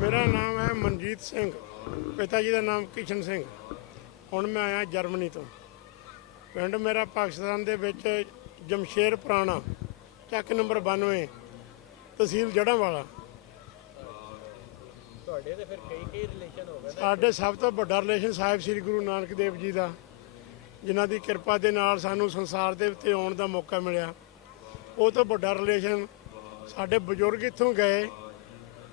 मेरा नाम है मनजीत सिंह, पिता जी का नाम किशन सिंह। ਹੁਣ मैं आया जर्मनी तो। पिंड मेरा पाकिस्तान ਦੇ ਵਿੱਚ ਜਮਸ਼ੇਰ ਪੁਰਾਣਾ, ਚੱਕ ਨੰਬਰ 92, तहसील जड़ांवाला। ਸਾਡੇ ਸਭ ਤੋਂ ਵੱਡਾ ਰਿਲੇਸ਼ਨ ਸਾਹਿਬ ਸ੍ਰੀ ਗੁਰੂ ਨਾਨਕ ਦੇਵ ਜੀ ਦਾ, ਜਿਨ੍ਹਾਂ ਦੀ ਕਿਰਪਾ ਦੇ ਨਾਲ ਸਾਨੂੰ ਸੰਸਾਰ ਦੇ ਉੱਤੇ ਆਉਣ ਦਾ ਮੌਕਾ ਮਿਲਿਆ। ਉਹ ਤੋਂ ਵੱਡਾ ਰਿਲੇਸ਼ਨ ਸਾਡੇ ਬਜ਼ੁਰਗ ਇੱਥੋਂ ਗਏ,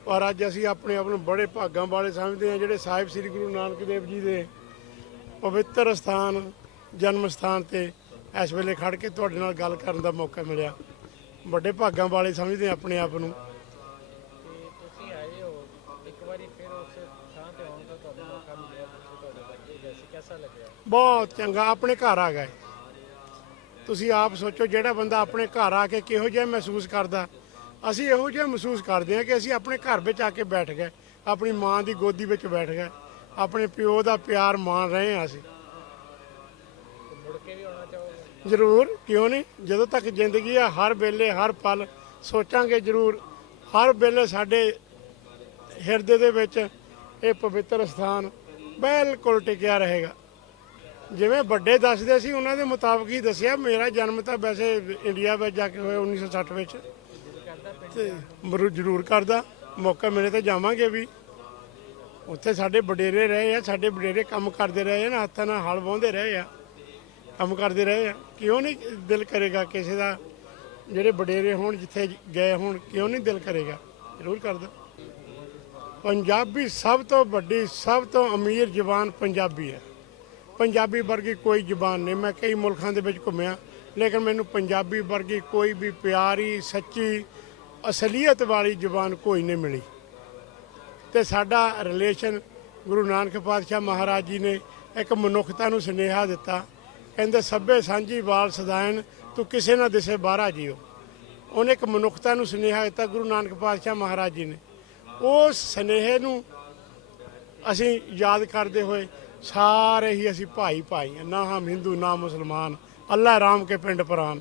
ਪਰ ਅੱਜ ਅਸੀਂ ਆਪਣੇ ਆਪ ਨੂੰ ਬੜੇ ਭਾਗਾਂ ਵਾਲੇ ਸਮਝਦੇ ਹਾਂ ਜਿਹੜੇ ਸਾਹਿਬ ਸ੍ਰੀ ਗੁਰੂ ਨਾਨਕ ਦੇਵ ਜੀ ਦੇ ਪਵਿੱਤਰ ਸਥਾਨ, ਜਨਮ ਸਥਾਨ 'ਤੇ ਇਸ ਵੇਲੇ ਖੜ੍ਹ ਕੇ ਤੁਹਾਡੇ ਨਾਲ ਗੱਲ ਕਰਨ ਦਾ ਮੌਕਾ ਮਿਲਿਆ। ਵੱਡੇ ਭਾਗਾਂ ਵਾਲੇ ਸਮਝਦੇ ਆਪਣੇ ਆਪ ਨੂੰ। ਬਹੁਤ ਚੰਗਾ, ਆਪਣੇ ਘਰ ਆ ਗਏ। ਤੁਸੀਂ ਆਪ ਸੋਚੋ, ਜਿਹੜਾ ਬੰਦਾ ਆਪਣੇ ਘਰ ਆ ਕੇ ਕਿਹੋ ਜਿਹਾ ਮਹਿਸੂਸ ਕਰਦਾ। ਅਸੀਂ ਇਹੋ ਜਿਹਾ ਮਹਿਸੂਸ ਕਰਦੇ ਹਾਂ ਕਿ ਅਸੀਂ ਆਪਣੇ ਘਰ ਵਿੱਚ ਆ ਕੇ ਬੈਠ ਗਏ, ਆਪਣੀ ਮਾਂ ਦੀ ਗੋਦੀ ਵਿੱਚ ਬੈਠ ਗਏ, ਆਪਣੇ ਪਿਓ ਦਾ ਪਿਆਰ ਮਾਣ ਰਹੇ ਹਾਂ। ਅਸੀਂ ਜ਼ਰੂਰ, ਕਿਉਂ ਨਹੀਂ। ਜਦੋਂ ਤੱਕ ਜ਼ਿੰਦਗੀ ਆ, ਹਰ ਵੇਲੇ ਹਰ ਪਲ ਸੋਚਾਂਗੇ ਜ਼ਰੂਰ। ਹਰ ਵੇਲੇ ਸਾਡੇ ਹਿਰਦੇ ਦੇ ਵਿੱਚ ਇਹ ਪਵਿੱਤਰ ਸਥਾਨ ਬਿਲਕੁਲ ਟਿਕਿਆ ਰਹੇਗਾ। ਜਿਵੇਂ ਵੱਡੇ ਦੱਸਦੇ ਸੀ, ਉਹਨਾਂ ਦੇ ਮੁਤਾਬਕ ਹੀ ਦੱਸਿਆ। ਮੇਰਾ ਜਨਮ ਤਾਂ ਵੈਸੇ ਇੰਡੀਆ ਵਿੱਚ ਜਾ ਕੇ ਹੋਇਆ 1960 ਵਿੱਚ, ਤੇ ਜ਼ਰੂਰ ਕਰਦਾ। ਮੌਕਾ ਮਿਲੇ ਤਾਂ ਜਾਵਾਂਗੇ ਵੀ। ਉੱਥੇ ਸਾਡੇ ਵਡੇਰੇ ਰਹੇ ਆ, ਸਾਡੇ ਵਡੇਰੇ ਕੰਮ ਕਰਦੇ ਰਹੇ ਆ ਨਾ, ਹੱਥਾਂ ਨਾਲ ਹਲ ਵਾਹੁੰਦੇ ਰਹੇ ਆ, ਕੰਮ ਕਰਦੇ ਰਹੇ ਆ। ਕਿਉਂ ਨਹੀਂ ਦਿਲ ਕਰੇਗਾ ਕਿਸੇ ਦਾ, ਜਿਹੜੇ ਵਡੇਰੇ ਹੋਣ ਜਿੱਥੇ ਗਏ ਹੋਣ, ਕਿਉਂ ਨਹੀਂ ਦਿਲ ਕਰੇਗਾ, ਜ਼ਰੂਰ ਕਰਦਾ। ਪੰਜਾਬੀ ਸਭ ਤੋਂ ਵੱਡੀ, ਸਭ ਤੋਂ ਅਮੀਰ ਜ਼ੁਬਾਨ ਪੰਜਾਬੀ ਹੈ। ਪੰਜਾਬੀ ਵਰਗੀ ਕੋਈ ਜ਼ੁਬਾਨ ਨਹੀਂ। ਮੈਂ ਕਈ ਮੁਲਕਾਂ ਦੇ ਵਿੱਚ ਘੁੰਮਿਆ, ਲੇਕਿਨ ਮੈਨੂੰ ਪੰਜਾਬੀ ਵਰਗੀ ਕੋਈ ਵੀ ਪਿਆਰੀ, ਸੱਚੀ, ਅਸਲੀਅਤ ਵਾਲੀ ਜ਼ੁਬਾਨ ਕੋਈ ਨਹੀਂ ਮਿਲੀ। ਅਤੇ ਸਾਡਾ ਰਿਲੇਸ਼ਨ, ਗੁਰੂ ਨਾਨਕ ਪਾਤਸ਼ਾਹ ਮਹਾਰਾਜ ਜੀ ਨੇ ਇੱਕ ਮਨੁੱਖਤਾ ਨੂੰ ਸੁਨੇਹਾ ਦਿੱਤਾ। ਕਹਿੰਦੇ ਸਭੇ ਸਾਂਝੀ ਵਾਲ ਸਦਾਇਨ, ਤੂੰ ਕਿਸੇ ਨਾ ਦਿਸੇ ਬਾਹਰਾ ਜੀਓ। ਉਹਨੇ ਇੱਕ ਮਨੁੱਖਤਾ ਨੂੰ ਸੁਨੇਹਾ ਦਿੱਤਾ, ਗੁਰੂ ਨਾਨਕ ਪਾਤਸ਼ਾਹ ਮਹਾਰਾਜ ਜੀ ਨੇ। ਉਸ ਸੁਨੇਹੇ ਨੂੰ ਅਸੀਂ ਯਾਦ ਕਰਦੇ ਹੋਏ ਸਾਰੇ ਹੀ ਅਸੀਂ ਭਾਈ ਭਾਈ ਹਾਂ, ਨਾ ਹਮ ਹਿੰਦੂ ਨਾ ਮੁਸਲਮਾਨ, ਅੱਲਾ ਰਾਮ ਕੇ ਪਿੰਡ ਪ੍ਰਾਨ।